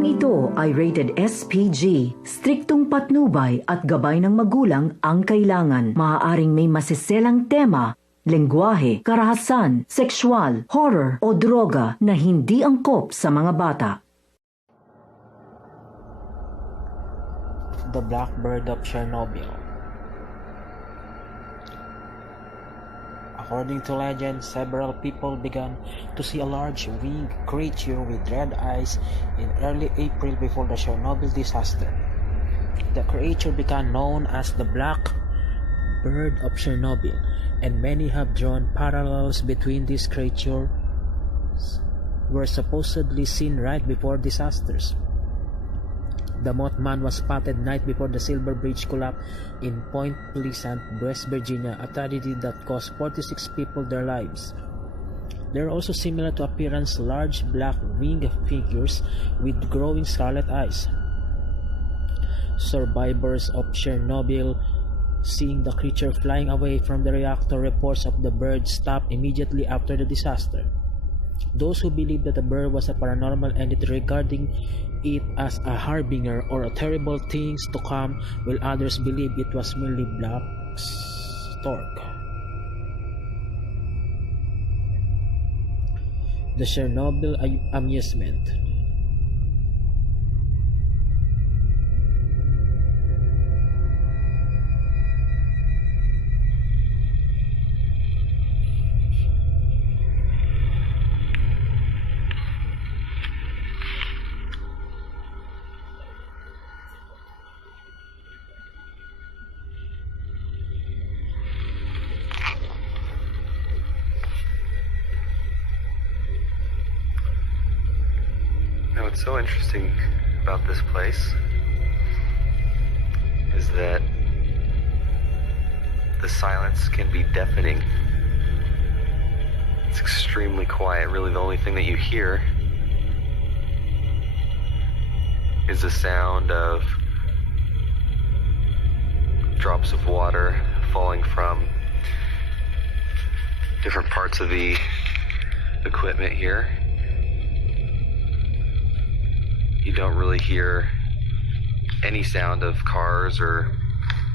Programang ito ay rated SPG. Striktong patnubay at gabay ng magulang ang kailangan. Maaaring may masiselang tema, lengguwahe, karahasan, sexual, horror o droga na hindi angkop sa mga bata. The Blackbird of Chernobyl. According to legend, several people began to see a large winged creature with red eyes in early April before the Chernobyl disaster. The creature became known as the Blackbird of Chernobyl, and many have drawn parallels between these creatures were supposedly seen right before disasters. The Mothman was spotted night before the Silver Bridge collapsed in Point Pleasant, West Virginia, a tragedy that cost 46 people their lives. They are also similar to appearance large black winged figures with growing scarlet eyes. Survivors of Chernobyl seeing the creature flying away from the reactor reports of the bird stopped immediately after the disaster. Those who believe that the bird was a paranormal entity regarding it as a harbinger or a terrible things to come, while others believe it was merely black stork. The Chernobyl Amusement. What's so interesting about this place is that the silence can be deafening. It's extremely quiet. Really, the only thing that you hear is the sound of drops of water falling from different parts of the equipment here. You don't really hear any sound of cars or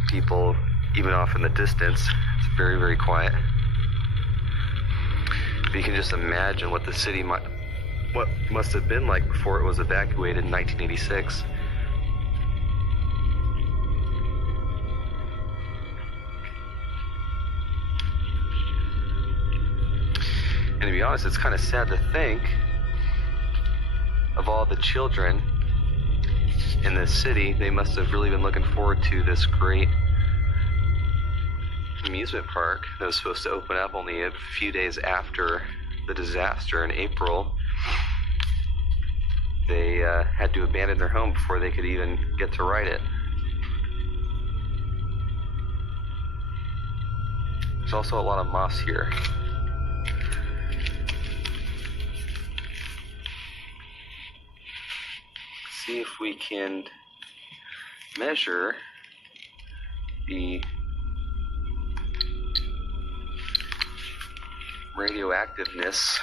people, even off in the distance. It's very, very quiet. But you can just imagine what the city what must have been like before it was evacuated in 1986. And to be honest, it's kind of sad to think of all the children in this city. They must have really been looking forward to this great amusement park that was supposed to open up only a few days after the disaster in April. They had to abandon their home before they could even get to ride it. There's also a lot of moss here. See if we can measure the radioactiveness.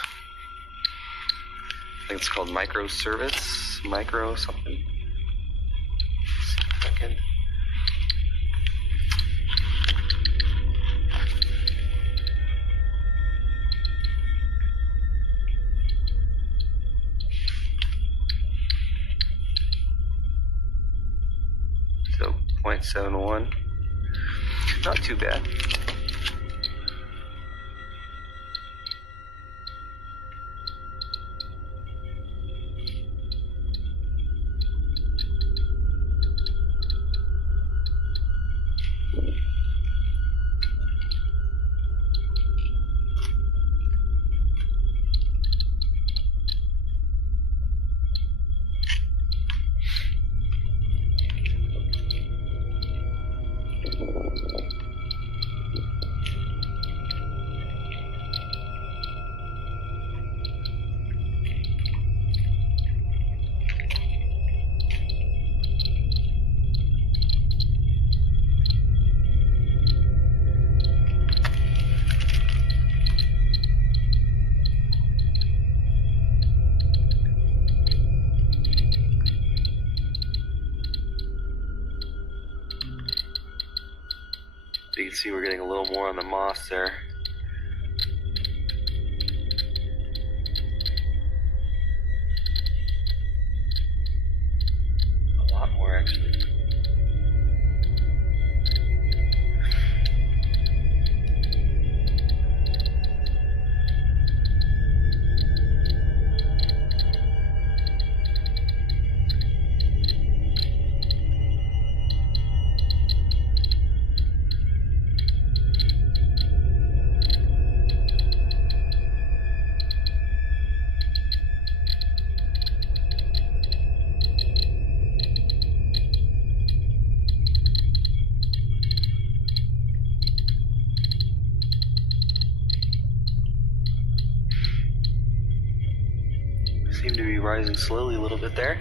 I think it's called micro something. Let's see if I can. So 0.71. Not too bad. can see we're getting a little more on the moss there. A lot more actually. Seem to be rising slowly a little bit there.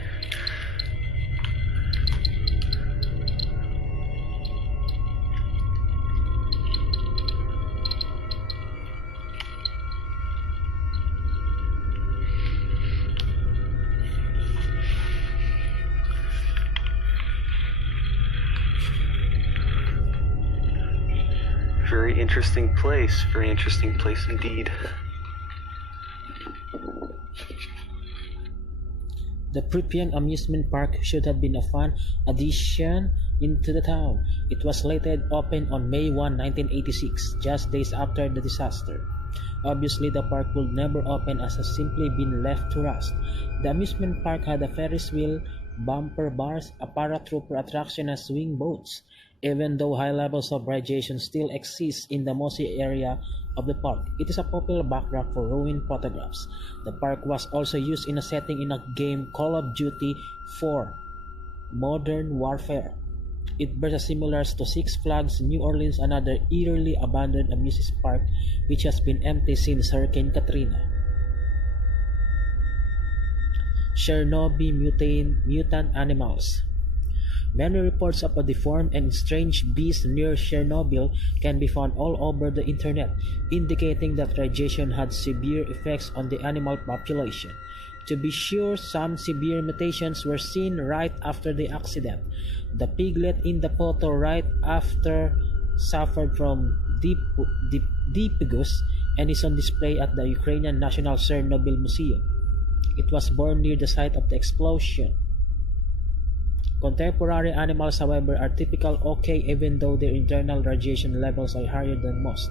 Very interesting place indeed. The Pripyan Amusement Park should have been a fun addition into the town. It was later opened on May 1, 1986, just days after the disaster. Obviously, the park would never open as has simply been left to rust. The amusement park had a Ferris wheel, bumper bars, a paratrooper attraction, and swing boats. Even though high levels of radiation still exist in the mossy area of the park, it is a popular backdrop for ruined photographs. The park was also used in a setting in a game Call of Duty 4 Modern Warfare. It bears a similars to Six Flags New Orleans, another eerily abandoned amusement park which has been empty since Hurricane Katrina. Chernobyl Mutant Animals. Many reports of a deformed and strange beast near Chernobyl can be found all over the internet, indicating that radiation had severe effects on the animal population. To be sure, some severe mutations were seen right after the accident. The piglet in the photo right after suffered from diphtheria and is on display at the Ukrainian National Chernobyl Museum. It was born near the site of the explosion. Contemporary animals, however, are typical okay even though their internal radiation levels are higher than most.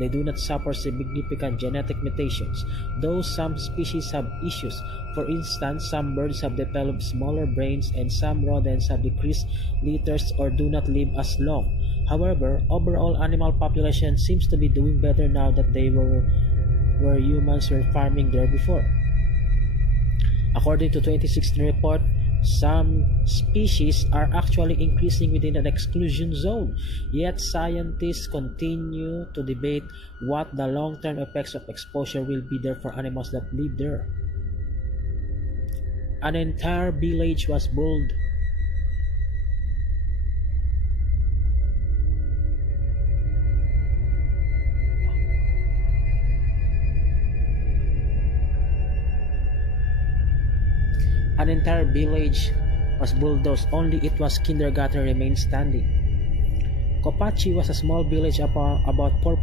They do not suffer significant genetic mutations, though some species have issues. For instance, some birds have developed smaller brains and some rodents have decreased litters or do not live as long. However, overall animal population seems to be doing better now that they were where humans were farming there before. According to 2016 report, some species are actually increasing within an exclusion zone, yet scientists continue to debate what the long-term effects of exposure will be there for animals that live there. An entire village was bulldozed. An entire village was bulldozed, only its kindergarten remained standing. Kopachi was a small village about 4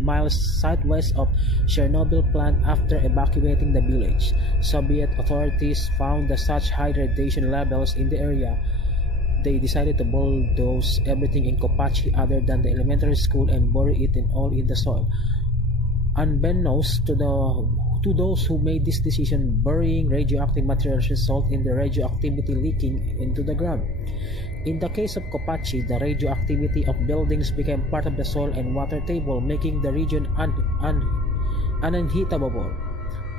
miles southwest of Chernobyl plant. After evacuating the village, Soviet authorities found that such high radiation levels in the area, they decided to bulldoze everything in Kopachi other than the elementary school and bury it all in the soil. Unbeknownst to those who made this decision, burying radioactive materials result in the radioactivity leaking into the ground. In the case of Kopachi, the radioactivity of buildings became part of the soil and water table, making the region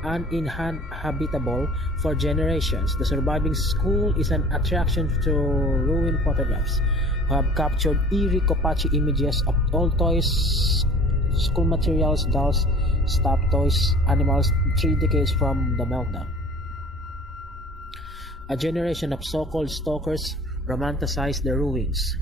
uninhabitable for generations. The surviving school is an attraction to ruined photographs, who have captured eerie Kopachi images of old toys, school materials, dolls, stuffed toys, animals 3 decades from the meltdown. A generation of so-called stalkers romanticized the ruins.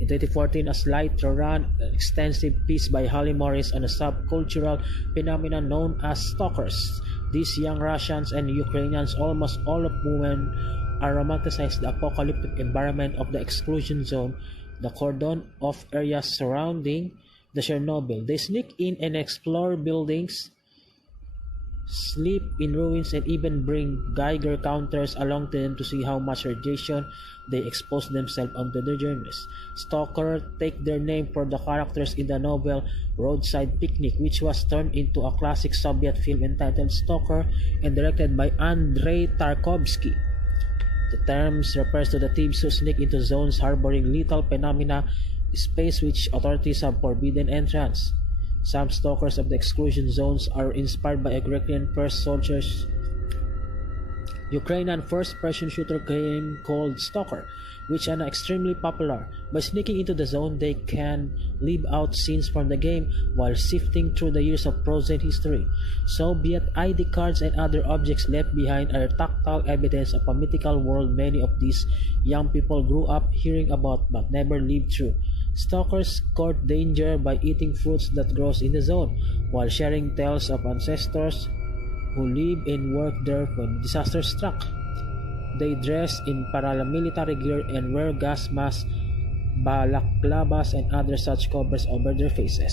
In 2014, a slight-run, extensive piece by Holly Morris on a subcultural phenomenon known as stalkers. These young Russians and Ukrainians, almost all of whom are romanticized the apocalyptic environment of the exclusion zone, the cordon of areas surrounding the Chernobyl. They sneak in and explore buildings, sleep in ruins, and even bring Geiger counters along to them to see how much radiation they expose themselves onto their journeys. Stalker take their name for the characters in the novel Roadside Picnic, which was turned into a classic Soviet film entitled Stalker and directed by Andrei Tarkovsky. The term refers to the thieves who sneak into zones harboring lethal phenomena, space which authorities have forbidden entrance. Some stalkers of the exclusion zones are inspired by Ukrainian first-person shooter game called Stalker, which are extremely popular. By sneaking into the zone, they can live out scenes from the game while sifting through the years of frozen history. Soviet ID cards and other objects left behind are tactile evidence of a mythical world many of these young people grew up hearing about but never lived through. Stalkers court danger by eating fruits that grows in the zone, while sharing tales of ancestors who live and work there when disaster struck. They dress in paramilitary gear and wear gas masks, balaclavas, and other such covers over their faces.